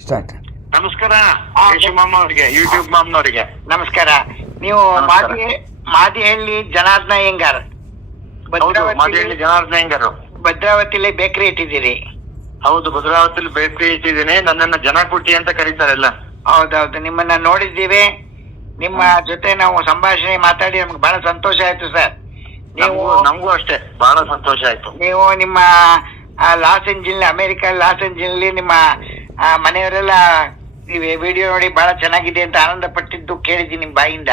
Start ನಮಸ್ಕಾರ. ಶಿವಮಮ್ಮ ಅವರಿಗೆ YouTube ಮಾಮ್ನವರಿಗೆ. ನಮಸ್ಕಾರ. ನೀವು ಮಾದಿ ಮಾದಿಹಳ್ಳಿ ಜನಾರ್ದನ ಭದ್ರಾವತಿ ಮಾದೇಹಳ್ಳಿ ಜನಾರ್ದನ ಹೆಂಗರು? ಭದ್ರಾವತಿಲಿ ಬೇಕರಿ ಇಟ್ಟಿದ್ದೀರಿ. ಹೌದು ಭದ್ರಾವತಿಲಿ ಬೇಕರಿ ಇಟ್ಟಿದ್ದೀನಿ. ನನ್ನನ್ನ ಜನಕುಟಿ ಅಂತ ಕರೀತಾರಲ್ಲ ಹೌದೌದು ನಿಮ್ಮನ್ನ ನೋಡಿದ್ದೀವಿ. ನಿಮ್ಮ ಜೊತೆ ನಾವು ಸಂಭಾಷಣೆ ಮಾತಾಡಿ ನಮ್ಗೆ ಬಹಳ ಸಂತೋಷ ಆಯ್ತು ಸರ್. ನೀವು ನಮಗೂ ಅಷ್ಟೇ ಬಹಳ ಸಂತೋಷ ಆಯ್ತು. ನೀವು ನಿಮ್ಮ ಆ, Los Angeles America Los Angeles ನಿಮ್ಮ ಆ, ಮನೆಯವರೆಲ್ಲ ನೀವು ವಿಡಿಯೋ ನೋಡಿ ಬಹಳ ಚೆನ್ನಾಗಿದೆ ಅಂತ ಆನಂದ ಪಟ್ಟಿದ್ದು ಕೇಳಿದ್ದೀನಿ ನಿಮ್ ಬಾಯಿಂದ.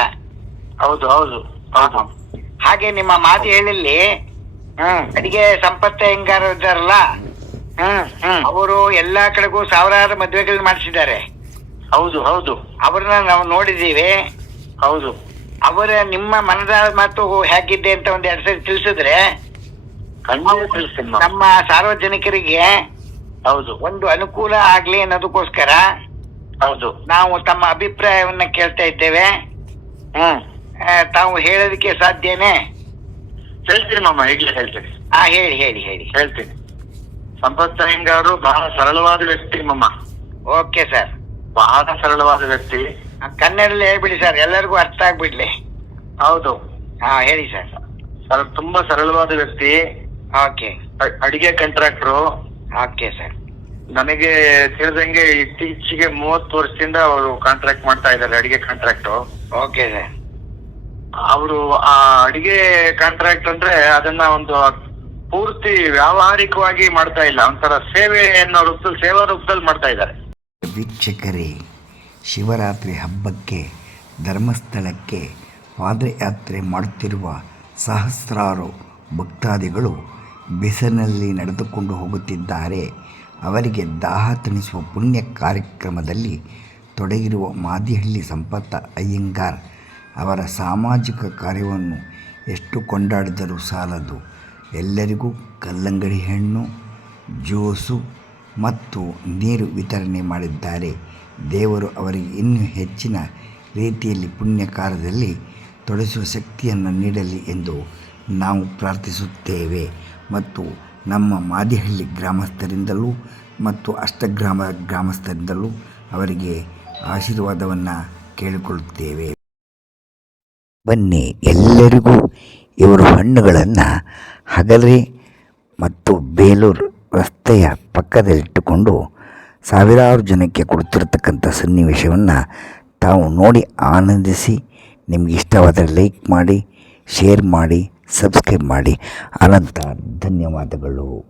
ಹೌದು ಹೌದು ಹೌದು. ಹಾಗೆ ನಿಮ್ಮ ಮಾತು ಹ್ಮ್. ಅಡಿಗೆ ಸಂಪತ್ತ ಹೆಂಗಾರ ಇದ್ದಾರಲ್ಲ? ಅವರು ಎಲ್ಲಾ ಕಡೆಗೂ ಸಾವಿರಾರು ಮದುವೆಗಳನ್ನ ಮಾಡಿಸಿದ್ದಾರೆ. ಹೌದು ಹೌದು. ಅವ್ರನ್ನ ನಾವು ನೋಡಿದೀವಿ ಹೌದು. ಅವರ ನಿಮ್ಮ ಮನದ ಮಾತು ಹೇಗಿದ್ದೆ ಅಂತ ಒಂದ್ ಎರಡ್ ಸರಿ ತಿಳಿಸಿದ್ರೆ ನಮ್ಮ ಸಾರ್ವಜನಿಕರಿಗೆ ಹೌದು ಒಂದು ಅನುಕೂಲ ಆಗ್ಲಿ ಅನ್ನೋದಕ್ಕೋಸ್ಕರ ಹೌದು. ನಾವು ತಮ್ಮ ಅಭಿಪ್ರಾಯವನ್ನ ಕೇಳ್ತಾ ಇದ್ದೇವೆ. ಹ್ಮ್ ಆ, ತಾವು ಹೇಳೋದಕ್ಕೆ ಸಾಧ್ಯನೇ? ಹೇಳ್ತೀನಿ ಮಮ್ಮ ಈಗಲೇ ಹೇಳ್ತೀನಿ ಹಾ ಹೇಳಿ ಹೇಳಿ ಹೇಳಿ. ಹೇಳ್ತೀನಿ. ಸಂಪತ್ ಅವರು ಬಹಳ ಸರಳವಾದ ವ್ಯಕ್ತಿ ಮಮ್ಮ ಓಕೆ ಸರ್. ಬಹಳ ಸರಳವಾದ ವ್ಯಕ್ತಿ. ಕನ್ನಡದಲ್ಲಿ ಹೇಳ್ಬಿಡಿ ಸರ್. ಎಲ್ಲರಿಗೂ ಅರ್ಥ ಆಗ್ಬಿಡ್ಲಿ. ಹೌದು. ಹಾ ಹೇಳಿ ಸರ್. ಸರ್ ತುಂಬಾ ಸರಳವಾದ ವ್ಯಕ್ತಿ. ಓಕೆ. ಅ- ಅಡಿಗೆ ಕಾಂಟ್ರಾಕ್ಟ್ರು ಓಕೆ ಸರ್. ನನಗೆ ತಿಳಿದಂಗೆ ಇತ್ತೀಚೆಗೆ ಮೂವತ್ತು ವರ್ಷದಿಂದ ಅವರು ಕಾಂಟ್ರಾಕ್ಟ್ ಮಾಡ್ತಾ ಇದ್ದಾರೆ ಅಡಿಗೆ ಕಾಂಟ್ರಾಕ್ಟ್ ಓಕೆ ಸರ್. ಅವರು ಆ ಅಡಿಗೆ ಕಾಂಟ್ರಾಕ್ಟ್ ಅಂದ್ರೆ ಅದನ್ನ ಒಂದು ಪೂರ್ತಿ ವ್ಯಾವಹಾರಿಕವಾಗಿ ಮಾಡ್ತಾ ಇಲ್ಲ ಒಂಥರ ಸೇವೆ ಅನ್ನೋ ರೂಪದಲ್ಲಿ ಸೇವಾ ರೂಪದಲ್ಲಿ ಮಾಡ್ತಾ ಇದ್ದಾರೆ. ವೀಕ್ಷಕರೇ ಶಿವರಾತ್ರಿ ಹಬ್ಬಕ್ಕೆ ಧರ್ಮಸ್ಥಳಕ್ಕೆ ಪಾದಯಾತ್ರೆ ಮಾಡುತ್ತಿರುವ ಸಹಸ್ರಾರು ಭಕ್ತಾದಿಗಳು ಬಿಸಿಲಿನಲ್ಲಿ ನಡೆದುಕೊಂಡು ಹೋಗುತ್ತಿದ್ದಾರೆ. ಅವರಿಗೆ ದಾಹ ತಣಿಸುವ ಪುಣ್ಯ ಕಾರ್ಯಕ್ರಮದಲ್ಲಿ ತೊಡಗಿರುವ ಮಾದಿಹಳ್ಳಿ ಸಂಪತ್ತ ಅಯ್ಯಂಗಾರ್ ಅವರ ಸಾಮಾಜಿಕ ಕಾರ್ಯವನ್ನು ಎಷ್ಟು ಕೊಂಡಾಡಿದರೂ ಸಾಲದು. ಎಲ್ಲರಿಗೂ ಕಲ್ಲಂಗಡಿ ಹಣ್ಣು, ಜ್ಯೂಸು ಮತ್ತು ನೀರು ವಿತರಣೆ ಮಾಡಿದ್ದಾರೆ. ದೇವರು ಅವರಿಗೆ ಇನ್ನೂ ಹೆಚ್ಚಿನ ರೀತಿಯಲ್ಲಿ ಪುಣ್ಯ ಕಾರ್ಯದಲ್ಲಿ ತೊಡಗಿಸುವ ಶಕ್ತಿಯನ್ನು ನೀಡಲಿ ಎಂದು ನಾವು ಪ್ರಾರ್ಥಿಸುತ್ತೇವೆ. ಮತ್ತು ನಮ್ಮ ಮಾದಿಹಳ್ಳಿ ಗ್ರಾಮಸ್ಥರಿಂದಲೂ ಮತ್ತು ಅಷ್ಟಗ್ರಾಮ ಗ್ರಾಮಸ್ಥರಿಂದಲೂ ಅವರಿಗೆ ಆಶೀರ್ವಾದವನ್ನು ಕೇಳಿಕೊಳ್ಳುತ್ತೇವೆ. ಬನ್ನಿ ಎಲ್ಲರಿಗೂ ಇವರು ಹಣ್ಣುಗಳನ್ನು ಹಗಲೇ ಮತ್ತು ಬೇಲೂರು ರಸ್ತೆಯ ಪಕ್ಕದಲ್ಲಿಟ್ಟುಕೊಂಡು ಸಾವಿರಾರು ಜನಕ್ಕೆ ಕೊಡುತ್ತಿರತಕ್ಕಂಥ ಸನ್ನಿವೇಶವನ್ನು ತಾವು ನೋಡಿ ಆನಂದಿಸಿ ನಿಮಗೆ ಇಷ್ಟವಾದರೆ ಲೈಕ್ ಮಾಡಿ, ಶೇರ್ ಮಾಡಿ ಸಬ್ಸ್ಕ್ರೈಬ್ ಮಾಡಿ. ಅನಂತ ಧನ್ಯವಾದಗಳು.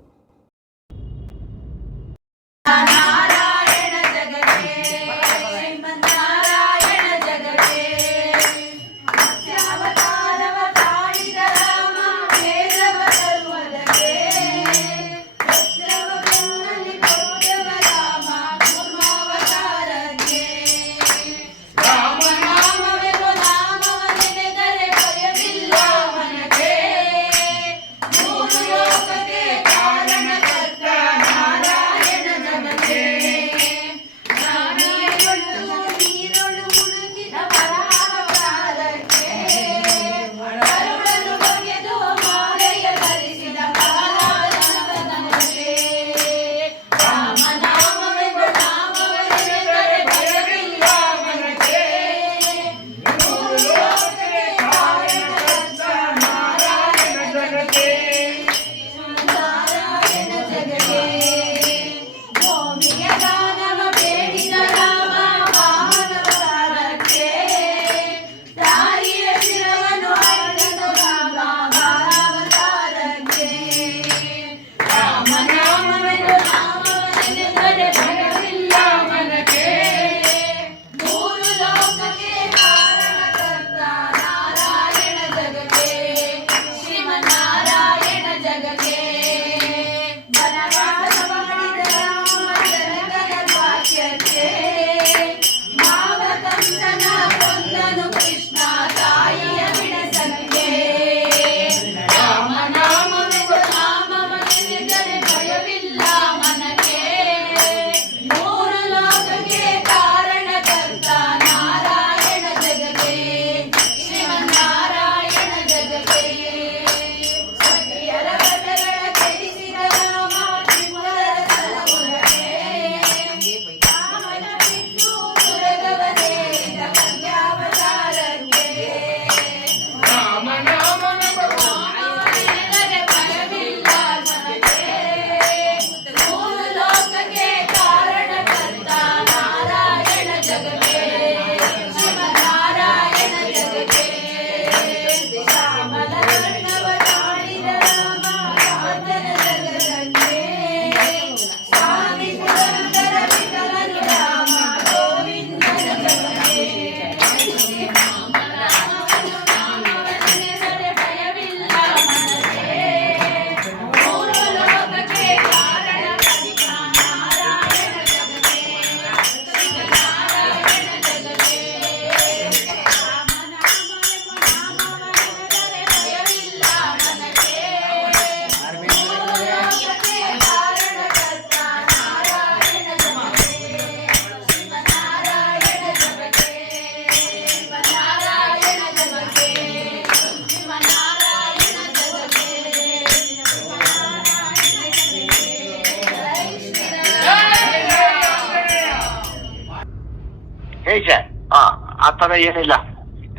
ತರ ಏನಿಲ್ಲ.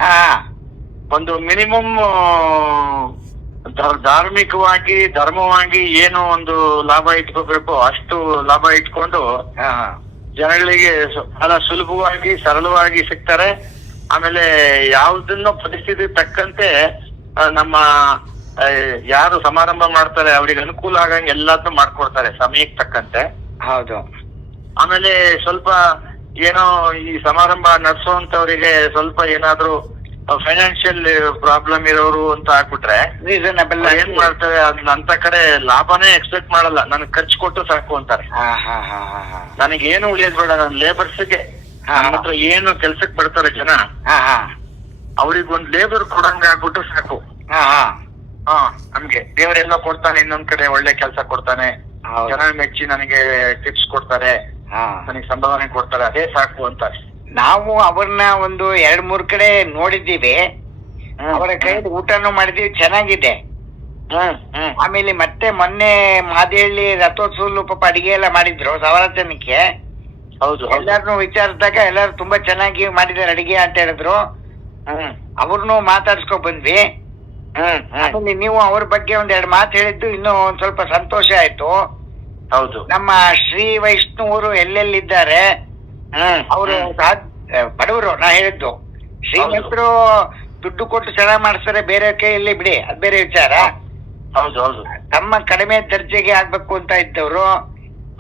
ಹಾ ಒಂದು ಮಿನಿಮಮ್ ಧಾರ್ಮಿಕವಾಗಿ ಧರ್ಮವಾಗಿ ಏನು ಒಂದು ಲಾಭ ಇಟ್ಕೋಬೇಕು ಅಷ್ಟು ಲಾಭ ಇಟ್ಕೊಂಡು ಜನಗಳಿಗೆ ಬಹಳ ಸುಲಭವಾಗಿ ಸರಳವಾಗಿ ಸಿಗ್ತಾರೆ. ಆಮೇಲೆ ಯಾವುದನ್ನು ಪರಿಸ್ಥಿತಿ ತಕ್ಕಂತೆ ನಮ್ಮ ಯಾರು ಸಮಾರಂಭ ಮಾಡ್ತಾರೆ ಅವ್ರಿಗೆ ಅನುಕೂಲ ಆಗಂಗೆ ಎಲ್ಲದನ್ನು ಮಾಡ್ಕೊಡ್ತಾರೆ ಸಮಯಕ್ಕೆ ತಕ್ಕಂತೆ. ಹೌದು. ಆಮೇಲೆ ಸ್ವಲ್ಪ ಏನೋ ಈ ಸಮಾರಂಭ ನಡೆಸುವಂತವರಿಗೆ ಸ್ವಲ್ಪ ಏನಾದ್ರೂ ಫೈನಾನ್ಷಿಯಲ್ ಪ್ರಾಬ್ಲಮ್ ಇರೋರು ಅಂತ ಹಾಕ್ಬಿಟ್ರೆ ರೀಸನಬಲ್ ಏನ್ ಮಾಡ್ತಾರೆ ಅದ್ನ ಅಂತ ಕಡೆ ಲಾಭನೇ ಎಕ್ಸ್ಪೆಕ್ಟ್ ಮಾಡಲ್ಲ. ನನಗೆ ಖರ್ಚು ಕೊಟ್ಟು ಸಾಕು ಅಂತಾರೆ. ನನಗೆ ಏನು ಉಳಿಯೋದ್ ಬೇಡ ನನ್ನ ಲೇಬರ್ಸ್ಗೆ ಗೆ ನನ್ನ ಹತ್ರ ಏನು ಕೆಲ್ಸಕ್ಕೆ ಬರ್ತಾರೆ ಜನ. ಹಾ ಹಾ. ಅವ್ರಿಗೆ ಒಂದ್ ಲೇಬರ್ ಕೊಡಂಗ ಆಗ್ಬಿಟ್ಟು ಸಾಕು. ಹಾ ನಮ್ಗೆ. ದೇವರೆಲ್ಲ ಕೊಡ್ತಾನೆ ಇನ್ನೊಂದ್ ಕಡೆ ಒಳ್ಳೆ ಕೆಲಸ ಕೊಡ್ತಾನೆ. ಜನ ಮೆಚ್ಚಿ ನನಗೆ ಟಿಪ್ಸ್ ಕೊಡ್ತಾರೆ. ನನಗೆ ಸಂಭಾವನೆ ಕೊಡ್ತಾರೆ ಅದೇ ಸಾಕು ಅಂತ. ನಾವು ಅವ್ರನ್ನ ಒಂದು ಎರಡ್ ಮೂರ್ ಕಡೆ ನೋಡಿದ್ದೀವಿ. ಅವರ ಕೈ ಊಟನು ಮಾಡಿದೀವಿ ಚೆನ್ನಾಗಿದೆ. ಆಮೇಲೆ ಮತ್ತೆ ಮೊನ್ನೆ ಮಾದೇಹಳ್ಳಿ ರಥೋತ್ಸವ ಪಾಪ ಅಡಿಗೆ ಎಲ್ಲ ಮಾಡಿದ್ರು ಸಾವಿರ ಜನಕ್ಕೆ ಹೌದು. ಎಲ್ಲಾರನು ವಿಚಾರಿಸಿದಾಗ ಎಲ್ಲಾರು ತುಂಬಾ ಚೆನ್ನಾಗಿ ಮಾಡಿದಾರೆ ಅಡಿಗೆ ಅಂತ ಹೇಳಿದ್ರು. ಅವ್ರನ್ನು ಮಾತಾಡ್ಸ್ಕೊ ಬಂದ್ವಿ. ಆಮೇಲೆ ನೀವು ಅವ್ರ ಬಗ್ಗೆ ಒಂದ್ ಎರಡು ಮಾತು ಹೇಳಿದ್ದು ಇನ್ನೂ ಒಂದ್ ಸ್ವಲ್ಪ ಸಂತೋಷ ಆಯ್ತು. ಹೌದು. ನಮ್ಮ ಶ್ರೀ ವೈಷ್ಣವರು ಎಲ್ಲೆಲ್ಲಿದ್ದಾರೆ? ಅವರು. ಬಡವರು ನಾ ಹೇಳಿದ್ದು. ಶ್ರೀಮಂತರು ದುಡ್ಡು ಕೊಟ್ಟು ಸಲ ಮಾಡಿಸ್ತಾರೆ ಬೇರೆ ಕೈಯಲ್ಲಿ ಬಿಡಿ ಅದ್ ಬೇರೆ ವಿಚಾರ. ಹೌದು ಹೌದು ತಮ್ಮ ಕಡಿಮೆ ದರ್ಜೆಗೆ ಆಗ್ಬೇಕು ಅಂತ ಇದ್ದವರು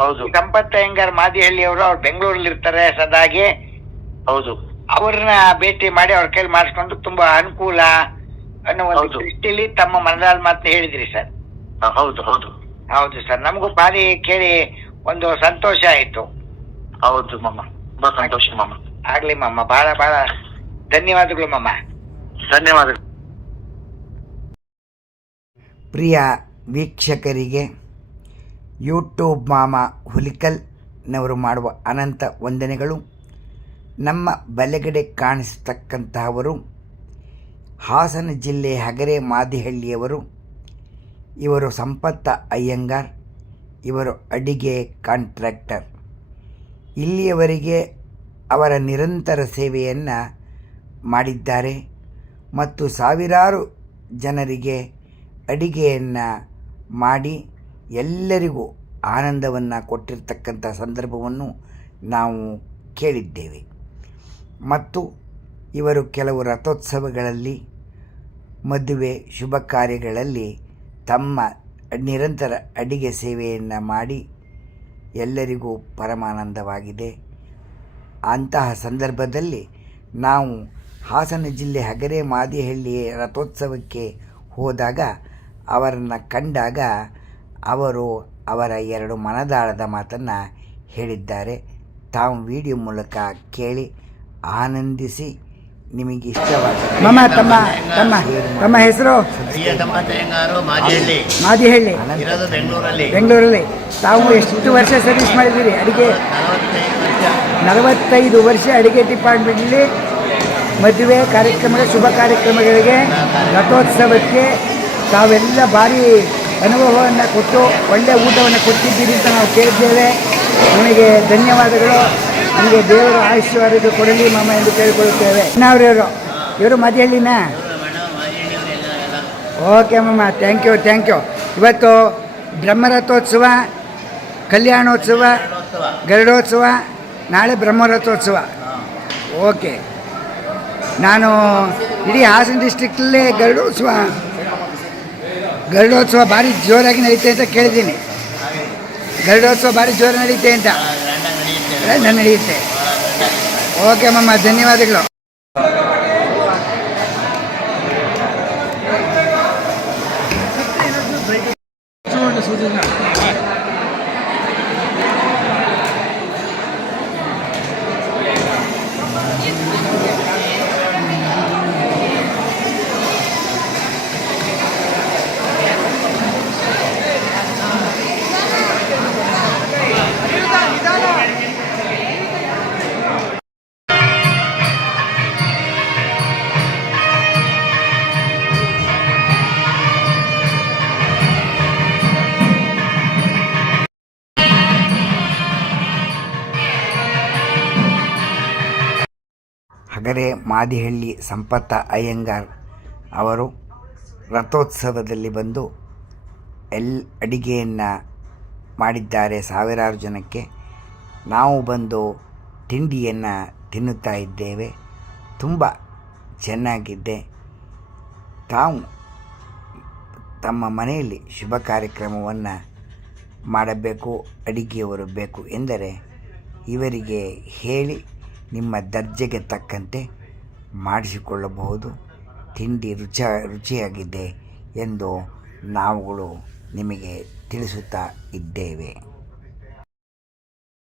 ಹೌದು. ಸಂಪತ್ ಅಯ್ಯಂಗಾರ್ ಮಾದಿಹಳ್ಳಿ ಅವರು ಅವ್ರು ಬೆಂಗಳೂರಲ್ಲಿ ಇರ್ತಾರೆ ಸದಾಗಿ. ಹೌದು. ಅವ್ರನ್ನ ಭೇಟಿ ಮಾಡಿ ಅವ್ರ ಕೈಲಿ ಮಾಡಿಸ್ಕೊಂಡು ತುಂಬಾ ಅನುಕೂಲ ಅನ್ನೋ ಒಂದು. ದೃಷ್ಟಿಲಿ ತಮ್ಮ ಮನದಾಲ್ ಮಾತು ಹೇಳಿದ್ರಿ ಸರ್. ಹೌದು ಹೌದು. ಹೌದು ಸರ್. ನಮಗೂ ಭಾರಿ ಕೇಳಿ ಒಂದು ಸಂತೋಷ ಆಯಿತು. ಹೌದು ಮಮ್ಮ ತುಂಬಾ ಸಂತೋಷ ಮಮ್ಮ ಆಗ್ಲಿ ಮಮ್ಮ ಬಹಳ ಬಹಳ ಧನ್ಯವಾದಗಳು ಮಮ್ಮ ಧನ್ಯವಾದಗಳು. ಪ್ರಿಯ ವೀಕ್ಷಕರಿಗೆ ಯೂಟ್ಯೂಬ್ ಮಾಮ ಹುಲಿಕಲ್ನವರು ಮಾಡುವ ಅನಂತ ವಂದನೆಗಳು. ನಮ್ಮ ಬಲೆಗಡೆ ಕಾಣಿಸ್ತಕ್ಕಂತಹವರು ಹಾಸನ ಜಿಲ್ಲೆ ಹಗರೆ ಮಾದಿಹಳ್ಳಿಯವರು. ಇವರು ಸಂಪತ್ತ ಅಯ್ಯಂಗಾರ್, ಇವರು ಅಡಿಗೆ ಕಾಂಟ್ರಾಕ್ಟರ್. ಇಲ್ಲಿಯವರೆಗೆ ಅವರ ನಿರಂತರ ಸೇವೆಯನ್ನು ಮಾಡಿದ್ದಾರೆ ಮತ್ತು ಸಾವಿರಾರು ಜನರಿಗೆ ಅಡಿಗೆಯನ್ನು ಮಾಡಿ ಎಲ್ಲರಿಗೂ ಆನಂದವನ್ನು ಕೊಟ್ಟಿರ್ತಕ್ಕಂಥ ಸಂದರ್ಭವನ್ನು ನಾವು ಕೇಳಿದ್ದೇವೆ. ಮತ್ತು ಇವರು ಕೆಲವು ರಥೋತ್ಸವಗಳಲ್ಲಿ ಮದುವೆ, ಶುಭ ಕಾರ್ಯಗಳಲ್ಲಿ ತಮ್ಮ ನಿರಂತರ ಅಡಿಗೆ ಸೇವೆಯನ್ನು ಮಾಡಿ ಎಲ್ಲರಿಗೂ ಪರಮಾನಂದವಾಗಿದೆ. ಅಂತಹ ಸಂದರ್ಭದಲ್ಲಿ ನಾವು ಹಾಸನ ಜಿಲ್ಲೆ ಹಗರೆ ಮಾದಿಹಳ್ಳಿ ರಥೋತ್ಸವಕ್ಕೆ ಹೋದಾಗ ಅವರನ್ನು ಕಂಡಾಗ ಅವರು ಅವರ ಎರಡು ಮನದಾಳದ ಮಾತನ್ನು ಹೇಳಿದ್ದಾರೆ. ತಾವು ವಿಡಿಯೋ ಮೂಲಕ ಕೇಳಿ ಆನಂದಿಸಿ ನಿಮಗೆ ಇಷ್ಟವಾದ ಮಮ್ಮ ತಮ್ಮ ತಮ್ಮ ತಮ್ಮ ಹೆಸರು? ಮಾದಿ ಹಳ್ಳಿ ಬೆಂಗಳೂರಲ್ಲಿ. ಬೆಂಗಳೂರಲ್ಲಿ. ತಾವು ಎಷ್ಟು ವರ್ಷ ಸರ್ವಿಸ್ ಮಾಡಿದ್ದೀರಿ? ಅಡಿಗೆ ನಲವತ್ತೈದು ವರ್ಷ. ನಲವತ್ತೈದು ವರ್ಷ ಅಡಿಗೆ ಡಿಪಾರ್ಟ್ಮೆಂಟಲ್ಲಿ ಮದುವೆ ಕಾರ್ಯಕ್ರಮ ಶುಭ ಕಾರ್ಯಕ್ರಮಗಳಿಗೆ ರಥೋತ್ಸವಕ್ಕೆ ತಾವೆಲ್ಲ ಭಾರಿ ಅನುಭವವನ್ನು ಕೊಟ್ಟು ಒಳ್ಳೆಯ ಊಟವನ್ನು ಕೊಟ್ಟಿದ್ದೀರಿ ಅಂತ ನಾವು ಕೇಳಿದ್ದೇವೆ ನಿಮಗೆ ಧನ್ಯವಾದಗಳು. ನಿಮಗೆ ದೇವರ ಆಯುಷ್ಯವಾದ ಕೊಡಲಿ ಮಾಮ ಎಂದು ಕೇಳಿಕೊಳ್ಳುತ್ತೇವೆ. ಇವರು ಇವರು ಮದಿಯಲ್ಲಿನ ಓಕೆ ಮಮ್ಮ ಥ್ಯಾಂಕ್ ಯು ಥ್ಯಾಂಕ್ ಯು ಇವತ್ತು ಬ್ರಹ್ಮರಥೋತ್ಸವ, ಕಲ್ಯಾಣೋತ್ಸವ, ಗರುಡೋತ್ಸವ, ನಾಳೆ ಬ್ರಹ್ಮರಥೋತ್ಸವ. ಓಕೆ ನಾನು ಇಡೀ ಹಾಸನ ಡಿಸ್ಟ್ರಿಕ್ಟಲ್ಲೇ ಗರುಡೋತ್ಸವ ಗರುಡೋತ್ಸವ ಭಾರಿ ಜೋರಾಗಿ ನಡೀತೆ ಅಂತ ಕೇಳಿದ್ದೀನಿ. ಗರುಡೋತ್ಸವ ಭಾರಿ ಜೋರಾಗಿ ನಡೀತೆ ಅಂತ. ನನ್ನ ನಡೆಯುತ್ತೆ ಓಕೆ ಮಮ್ಮ ಧನ್ಯವಾದಗಳು ಸೂಚನೆ ಹಗರೆ ಮಾದಿಹಳ್ಳಿ ಸಂಪತ್ತ ಅಯ್ಯಂಗಾರ್ ಅವರು ರಥೋತ್ಸವದಲ್ಲಿ ಬಂದು ಎಲ್ ಅಡಿಗೆಯನ್ನು ಮಾಡಿದ್ದಾರೆ ಸಾವಿರಾರು ಜನಕ್ಕೆ. ನಾವು ಬಂದು ತಿಂಡಿಯನ್ನು ತಿನ್ನುತ್ತಾ ಇದ್ದೇವೆ. ತುಂಬ ಚೆನ್ನಾಗಿದೆ. ತಾವು ತಮ್ಮ ಮನೆಯಲ್ಲಿ ಶುಭ ಕಾರ್ಯಕ್ರಮವನ್ನು ಮಾಡಬೇಕು, ಅಡಿಗೆಯವರು ಬೇಕು ಎಂದರೆ ಇವರಿಗೆ ಹೇಳಿ ನಿಮ್ಮ ದರ್ಜೆಗೆ ತಕ್ಕಂತೆ ಮಾಡಿಸಿಕೊಳ್ಳಬಹುದು. ತಿಂಡಿ ರುಚ ರುಚಿಯಾಗಿದೆ ಎಂದು ನಾವುಗಳು ನಿಮಗೆ ತಿಳಿಸುತ್ತಾ ಇದ್ದೇವೆ.